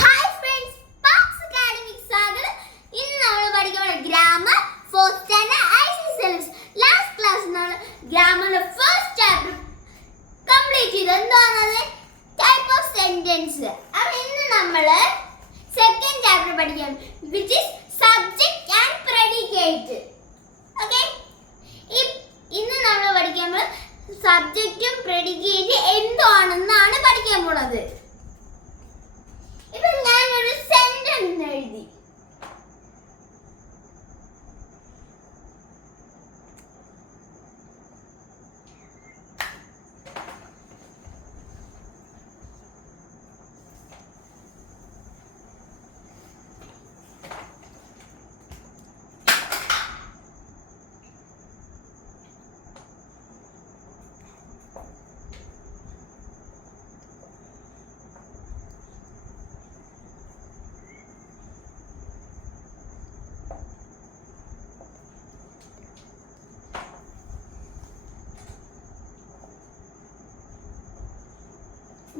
Hi friends, pax academic സ്വാഗതം. ഇന്ന് നമ്മൾ പഠിക്കുന്ന grammar fourth standard ICS syllabus. Last ക്ലാസ്സിൽ നമ്മൾ ഗ്രാമറിന്റെ ഫസ്റ്റ് ചാപ്റ്റർ കംപ്ലീറ്റ് ചെയ്തു. എന്താണത്? Type of sentence. അപ്പോൾ ഇന്ന് നമ്മൾ സെക്കൻഡ് ചാപ്റ്റർ പഠിക്കാം, which is subject and predicate. Okay, ഇന്ന് നമ്മൾ പഠിക്കുമ്പോൾ സബ്ജക്റ്റും പ്രെഡിക്കേറ്റ് എന്താണെന്നാണ് പഠിക്കാൻ പോണത്. ഇപ്പൊ ഞാനൊരു സെന്റൻസ് എഴുതി.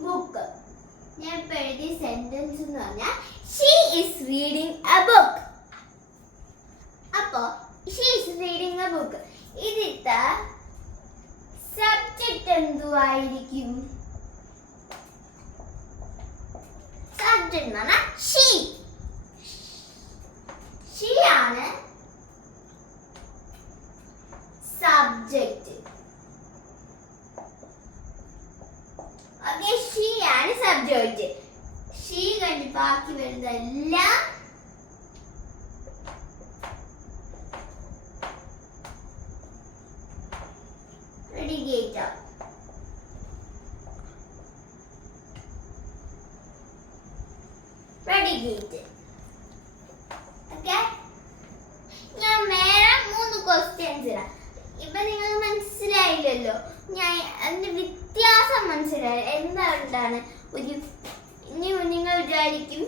ബുക്ക്. ഞാൻ ഇപ്പൊ എഴുതിയ സെന്റൻസ് എന്ന് പറഞ്ഞാൽ she is reading a book. അപ്പോ she is reading a book, ഇതിന്റെ സബ്ജക്റ്റ് എന്തുവായിരിക്കും? സബ്ജക്റ്റ് എന്ന് പറഞ്ഞാൽ ഷീ ആണ് സബ്ജക്റ്റ്. ഓക്കേ, ഷീ ആണ് സബ്ജക്റ്റ്. ഷീ കഴിഞ്ഞ് ബാക്കി വരുന്നതെല്ലാം പ്രെഡിക്കേറ്റ്. ഓക്കേ, ഞാൻ വേറെ 3 ക്വസ്റ്റ്യൻസ് ഇടാം. ഇപ്പൊ നിങ്ങൾക്ക് മനസ്സിലായില്ലല്ലോ, ഞാൻ അതിന്റെ വ്യത്യാസം മനസ്സിലായി എന്താണ്. നിങ്ങൾ വിചാരിക്കും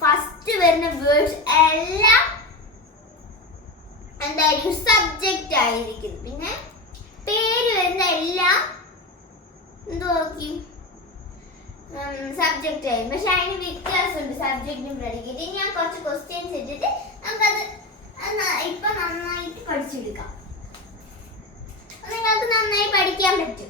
ഫസ്റ്റ് വരുന്ന വേർഡ്സ് എല്ലാം എന്തായിരിക്കും? സബ്ജക്റ്റ് ആയിരിക്കും. പിന്നെ പേര് വരുന്ന എല്ലാം എന്തായിരിക്കും? സബ്ജക്റ്റ് ആയിരിക്കും. പക്ഷെ അതിന് വ്യത്യാസമുണ്ട് സബ്ജക്റ്റും പ്രെഡിക്കേറ്റും. ഞാൻ കുറച്ച് ക്വസ്റ്റ്യൻസ് ഇട്ടിട്ട് നമുക്കത് ഇപ്പൊ നന്നായിട്ട് പഠിച്ചെടുക്കാം. നിങ്ങൾക്ക് നന്നായി പഠിക്കാൻ പറ്റും.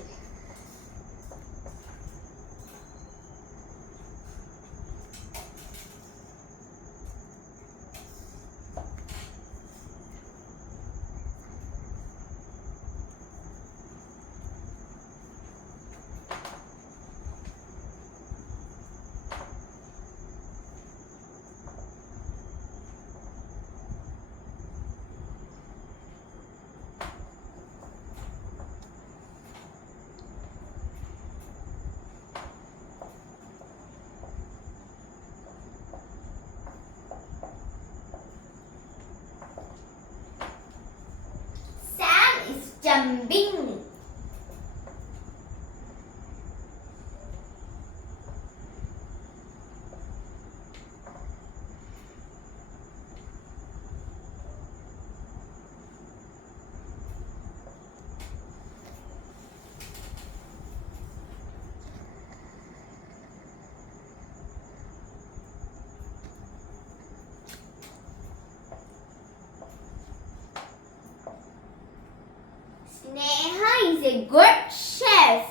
Jumping. Sneha is a good chef.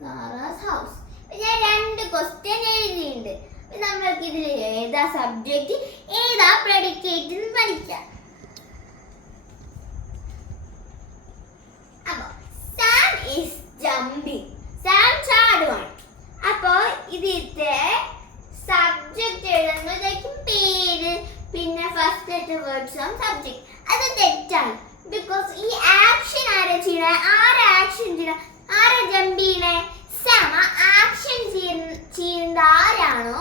Sarah's house. ഞാൻ 2 ക്വസ്റ്റ്യൻ എഴുതിയിട്ടുണ്ട്. നമ്മൾക്ക് ഇതിൽ ഏതാ സബ്ജക്റ്റ് ഏതാ പ്രെഡിക്കേറ്റ് എന്ന് പഠിക്കാം. അപ്പൊ സാം ഈസ് ജമ്പിങ്. സാം ചാടുവാണ്. അപ്പൊ ഇതിന്റെ സബ്ജക്റ്റ് എഴുതുമ്പോഴത്തേക്കും പേര് പിന്നെ ഫസ്റ്റ് വേർഡ്സ് ആണ് സബ്ജക്റ്റ്. അത് തെറ്റാണ്. ബിക്കോസ് ഈ ആക്ഷൻ ആരാ ചെയ്യണേ? ആക്ഷൻ ചെയ്യണേ? ആരാ ജമ്പ് ചെയ്യണേ? സാം. ആക്ഷൻ ചെയ്യുന്നത് ആരാണോ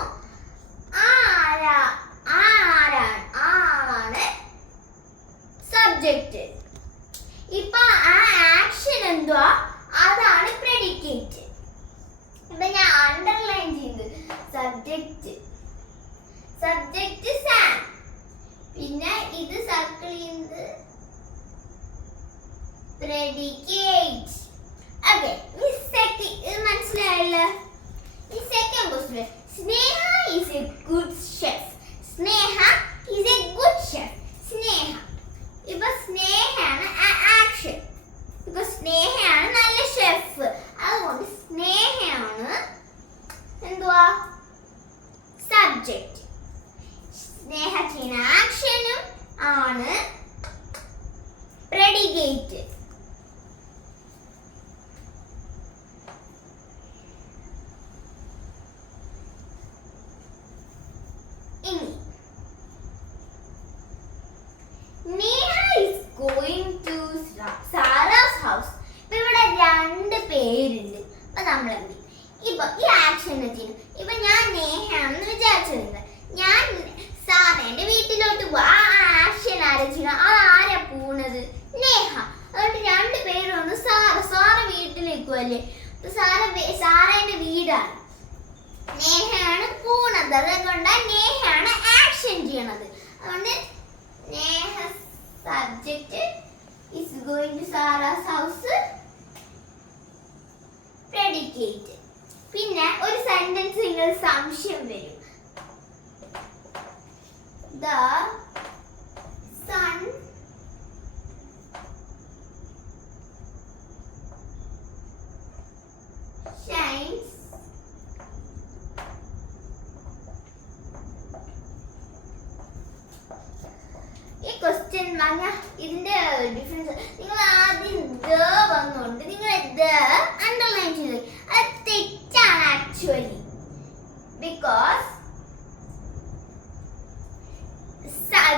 ആളാണ് സബ്ജക്റ്റ്. ഇപ്പൊ ആ ആക്ഷൻ എന്തുവാ അതാണ് പ്രെഡിക്കേറ്റ്. ഇപ്പൊ ഞാൻ അണ്ടർലൈൻ ചെയ്ത് സബ്ജക്റ്റ് സാം, പിന്നെ ഇത് സർക്കിൾ ചെയ്യുന്നത് പ്രെഡിക്കേറ്റ്. ഓക്കേ, ഇത് മനസ്സിലായല്ലോ. ഈ second question, Sneha is a good chef. Sneha is a good chef. Sneha, ഇപ്പൊ സ്നേഹയാണ് ആക്ഷൻ. ഇപ്പൊ സ്നേഹയാണ് നല്ല ഷെഫ്. അതുകൊണ്ട് സ്നേഹയാണ് എന്തുവാ സബ്ജക്റ്റ്. സ്നേഹ ചെയ്യുന്ന ആക്ഷനും ആണ് പ്രെഡിക്കേറ്റ്. ഇനി Neha is going to Sarah's house. ഇപ്പൊ ഇവിടെ രണ്ട് പേരുണ്ട്. അപ്പൊ നമ്മൾ എന്ത് ചെയ്യും? ഇപ്പൊ ഈ ആക്ഷൻ ചെയ്യും. ഇപ്പൊ ഞാൻ നേഹയാണെന്ന് വിചാരിച്ചിരുന്നത്, ഞാൻ സാറേന്റെ വീട്ടിലോട്ട് പോകും. ആ ആക്ഷൻ ആരാ ചെയ്യണം? അത് ആരാ പോണത്? നേഹ. അതുകൊണ്ട് രണ്ട് പേരൊന്ന് സാറ വീട്ടിലേക്ക് അല്ലേ. സാറേന്റെ വീടാണ്, നേഹയാണ് പോണത്. അതുകൊണ്ട് നേഹയാണ് ആക്ഷൻ ചെയ്യണത്. അതുകൊണ്ട് Neha subject is going to Sarah's house, predicate. പിന്നെ ഒരു സെന്റൻസ് നിങ്ങൾ സംശയം വരും. The sun shines ഈ ക്വസ്റ്റ്യൻ പറഞ്ഞ ഇതിന്റെ ഡിഫറൻസ് നിങ്ങൾ ആദ്യം വന്നുകൊണ്ട് നിങ്ങൾ അണ്ടർലൈൻ ചെയ്ത് അത് തെറ്റാണ് ആക്ച്വലി. ബിക്കോസ്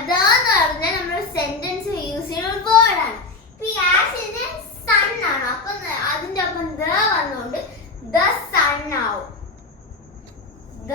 എന്ന് പറഞ്ഞാൽ നമ്മൾ സെന്റൻസ് യൂസ് ചെയ്യുന്ന ഒരു വേർഡാണ്. ഇപ്പൊ ഈ ആക്സിന് സൺ ആണ്, അപ്പൊ അതിന്റെ ഒപ്പം വന്നുകൊണ്ട് ദ സൺ ആവും. ദ